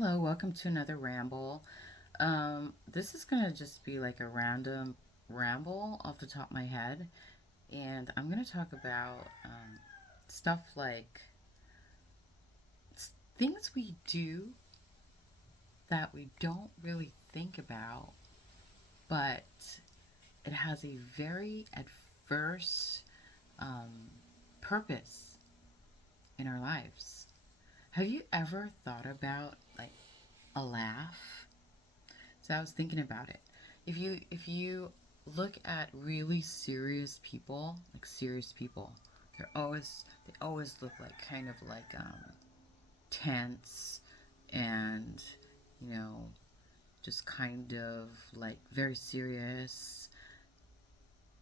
Hello, welcome to another ramble. This is gonna just be like a random ramble off the top of my head, and I'm gonna talk about stuff like things we do that we don't really think about, but it has a very adverse um, purpose in our lives. Have you ever thought about like a laugh? So I was thinking about it. If you look at really serious people, like serious people, they always look like kind of like tense and you know just kind of like very serious.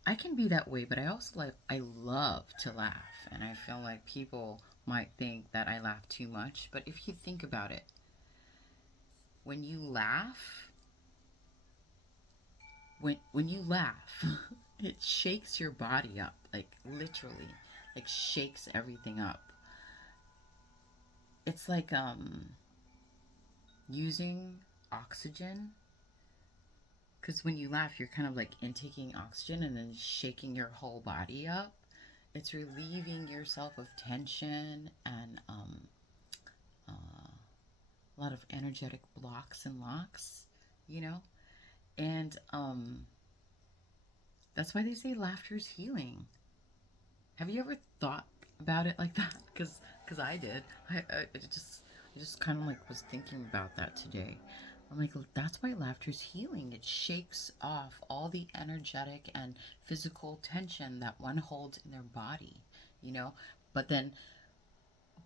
I can be that way, but I love to laugh, and I feel like people might think that I laugh too much. But if you think about it, when you laugh, when you laugh, it shakes your body up, like literally, like shakes everything up. It's like using oxygen, because when you laugh, you're kind of like intaking oxygen and then shaking your whole body up. It's relieving yourself of tension and a lot of energetic blocks and locks, you know? And that's why they say laughter is healing. Have you ever thought about it like that? Because I did. I just kind of like was thinking about that today. I'm like, that's why laughter is healing. It shakes off all the energetic and physical tension that one holds in their body, you know? But then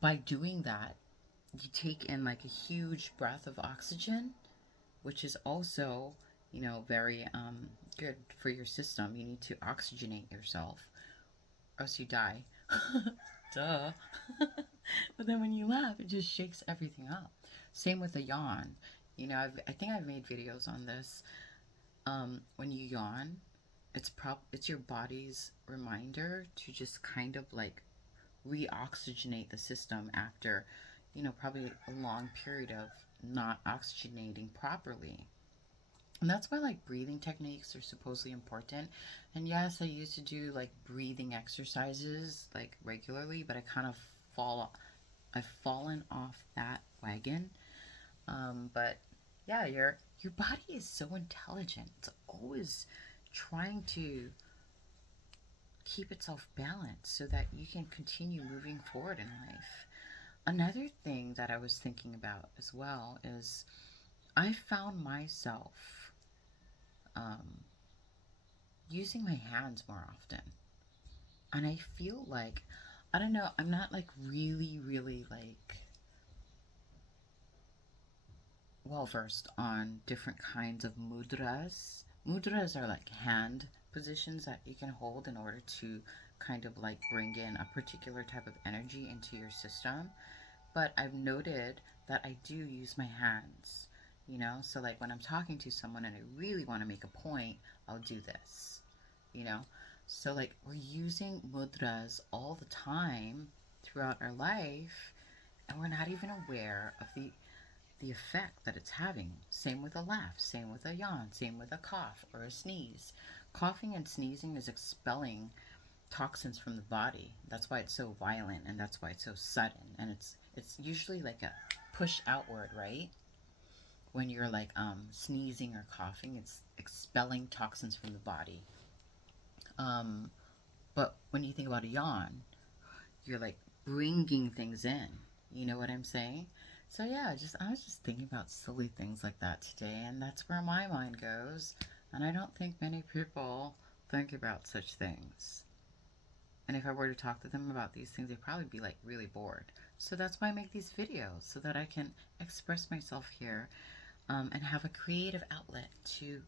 by doing that, you take in like a huge breath of oxygen, which is also, very good for your system. You need to oxygenate yourself or else you die. Duh. But then when you laugh, it just shakes everything up. Same with a yawn. I think I've made videos on this. When you yawn, it's your body's reminder to just kind of like reoxygenate the system after, probably a long period of not oxygenating properly. And that's why like breathing techniques are supposedly important. And yes, I used to do like breathing exercises like regularly, but fall I've fallen off that wagon. But yeah, your body is so intelligent. It's always trying to keep itself balanced so that you can continue moving forward in life. Another thing that I was thinking about as well is I found myself um, using my hands more often. And I feel like, I don't know, I'm not like really, really like well versed on different kinds of mudras. Mudras are like hand positions that you can hold in order to kind of like bring in a particular type of energy into your system. But I've noted that I do use my hands, So, like, when I'm talking to someone and I really want to make a point, I'll do this, you know? So, like, we're using mudras all the time throughout our life, and we're not even aware of the effect that it's having. Same with a laugh, same with a yawn, same with a cough or a sneeze. Coughing and sneezing is expelling toxins from the body. That's why it's so violent and that's why it's so sudden. And it's usually like a push outward, right? When you're like sneezing or coughing, it's expelling toxins from the body. Um, but when you think about a yawn, you're like bringing things in. You know what I'm saying? So yeah, just I was just thinking about silly things like that today, and that's where my mind goes. And I don't think many people think about such things. And if I were to talk to them about these things, they'd probably be like really bored. So that's why I make these videos, so that I can express myself here and have a creative outlet to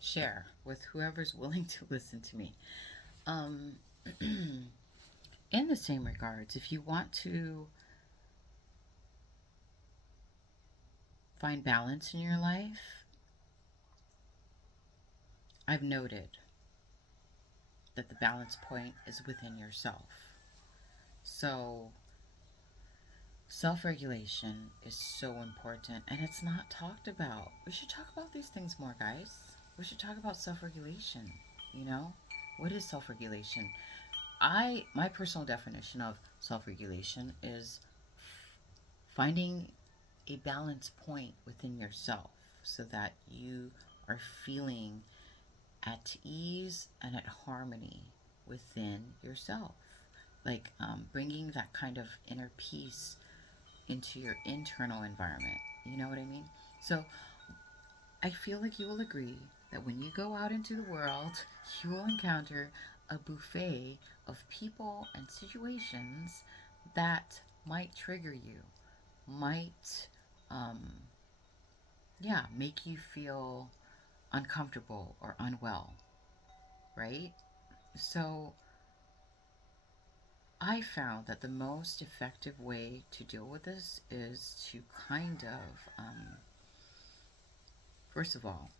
share with whoever's willing to listen to me. Um, in the same regards, if you want to find balance in your life, I've noted that the balance point is within yourself. So Self regulation is so important and it's not talked about. We should talk about these things more, guys. We should talk about self regulation. You know? What is self regulation? My personal definition of self regulation is finding a balance point within yourself so that you are feeling at ease and at harmony within yourself. Like bringing that kind of inner peace into your internal environment. You know what I mean? So I feel like you will agree that when you go out into the world, you will encounter a buffet of people and situations that might trigger you, might, um, yeah, make you feel uncomfortable or unwell, right? So I found that the most effective way to deal with this is to kind of, first of all,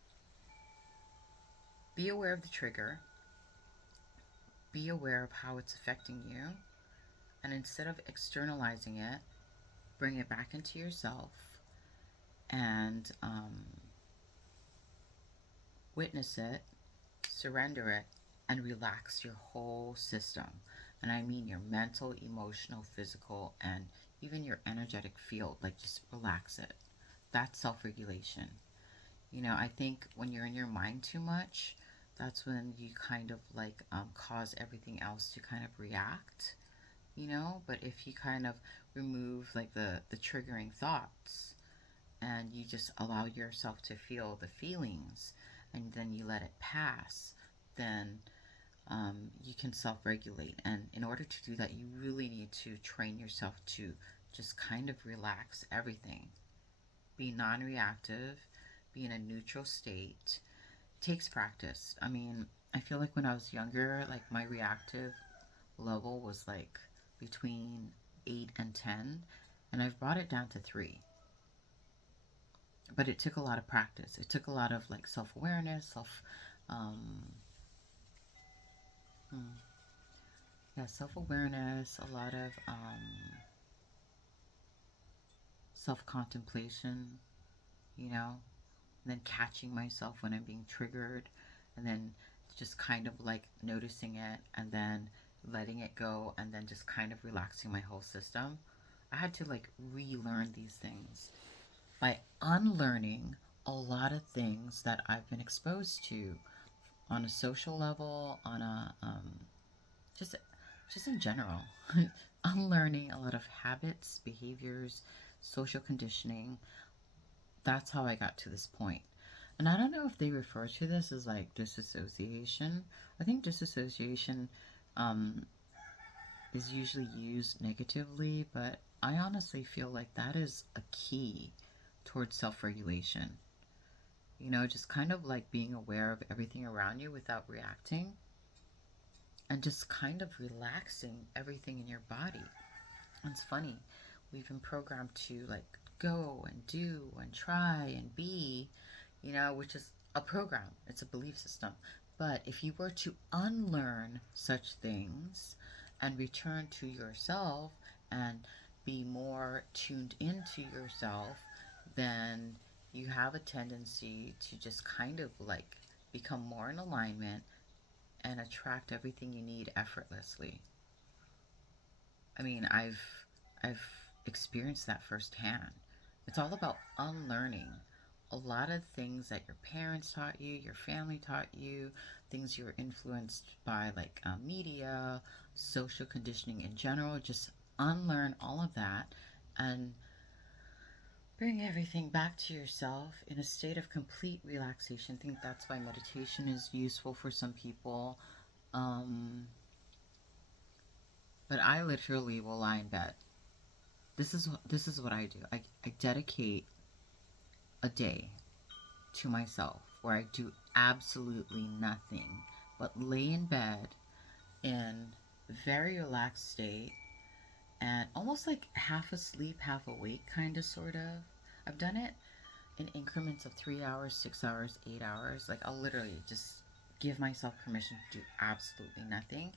be aware of the trigger, be aware of how it's affecting you, and instead of externalizing it, bring it back into yourself and witness it, surrender it, and relax your whole system. And I mean your mental, emotional, physical, and even your energetic field. Like just relax it. That's self regulation. You know, I think when you're in your mind too much, that's when you kind of like cause everything else to kind of react, you know. But if you kind of remove like the triggering thoughts and you just allow yourself to feel the feelings and then you let it pass, then you can self-regulate. And in order to do that, you really need to train yourself to just kind of relax everything, be non-reactive, be in a neutral state. It takes practice. I mean, I feel like when I was younger, like my reactive level was like between 8 and 10, and I've brought it down to 3. But it took a lot of practice. It took a lot of like self-awareness, um hmm, yeah, self-awareness, a lot of self-contemplation, you know, and then catching myself when I'm being triggered, and then just kind of like noticing it and then letting it go and then just kind of relaxing my whole system. I had to like relearn these things by unlearning a lot of things that I've been exposed to on a social level, on a just just in general. Unlearning a lot of habits, behaviors, social conditioning. That's how I got to this point. And I don't know if they refer to this as like disassociation. I think disassociation um, is usually used negatively, but I honestly feel like that is a key towards self regulation. You know, just kind of like being aware of everything around you without reacting and just kind of relaxing everything in your body. It's funny, we've been programmed to like go and do and try and be, you know, which is a program, it's a belief system. But if you were to unlearn such things and return to yourself and be more tuned into yourself, then you have a tendency to just kind of like become more in alignment and attract everything you need effortlessly. I mean, I've experienced that firsthand. It's all about unlearning a lot of things that your parents taught you, your family taught you, things you were influenced by, like media, social conditioning in general. Just unlearn all of that and bring everything back to yourself in a state of complete relaxation. I think that's why meditation is useful for some people. Um, but I literally will lie in bed. This is what I do. I dedicate a day to myself where I do absolutely nothing but lay in bed in a very relaxed state and almost like half asleep, half awake, kind of, sort of. I've done it in increments of 3 hours, 6 hours, 8 hours. Like I'll literally just give myself permission to do absolutely nothing.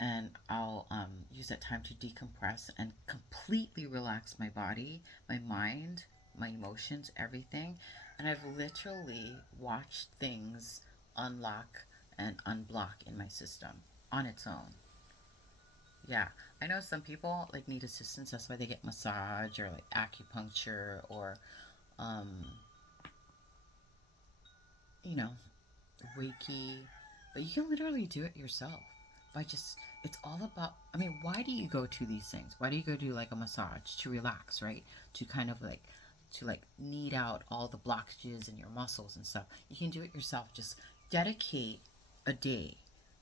and I'll use that time to decompress and completely relax my body, my mind, my emotions, everything. And I've literally watched things unlock and unblock in my system on its own. Yeah, I know some people like need assistance. That's why they get massage or like acupuncture or um, you know, Reiki, but you can literally do it yourself by just, it's all about, I mean, why do you go to these things? Why do you go do like a massage? To relax, right? To kind of like, to like knead out all the blockages in your muscles and stuff. You can do it yourself. Just dedicate a day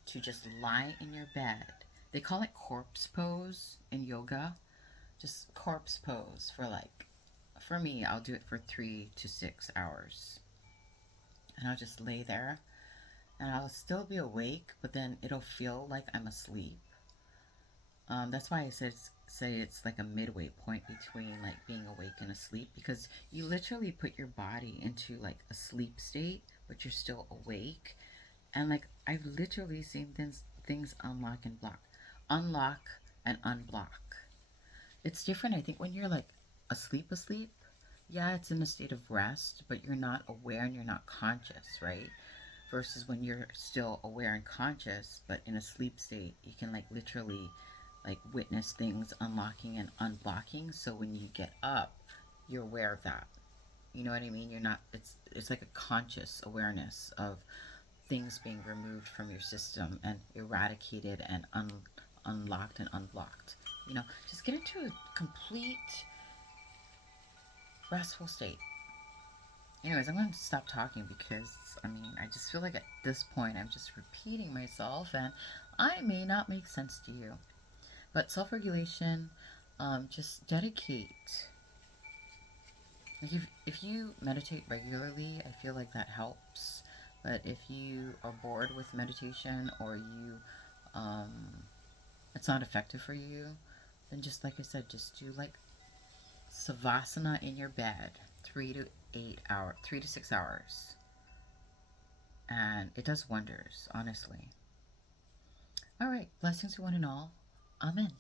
to just lie in your bed. They call it corpse pose in yoga. Just corpse pose for like, for me, I'll do it for 3 to 6 hours. And I'll just lay there and I'll still be awake, but then it'll feel like I'm asleep. That's why I say it's like a midway point between like being awake and asleep, because you literally put your body into like a sleep state, but you're still awake. And like I've literally seen things unlock and block, unlock and unblock. It's different, I think, when you're like asleep. Yeah, it's in a state of rest, but you're not aware and you're not conscious, right? Versus when you're still aware and conscious but in a sleep state, you can like literally like witness things unlocking and unblocking, so when you get up you're aware of that. You know what I mean? You're not, it's like a conscious awareness of things being removed from your system and eradicated and unlocked and unblocked. You know, just get into a complete restful state. Anyways, I'm going to stop talking because, I mean, I just feel like at this point I'm just repeating myself and I may not make sense to you. But self regulation, just dedicate. Like if you meditate regularly, I feel like that helps. But if you are bored with meditation or um, it's not effective for you, then just like I said, just do like savasana in your bed, 3 to 8 hours, 3 to 6 hours. And it does wonders, honestly. All right, blessings to one and all. Amen.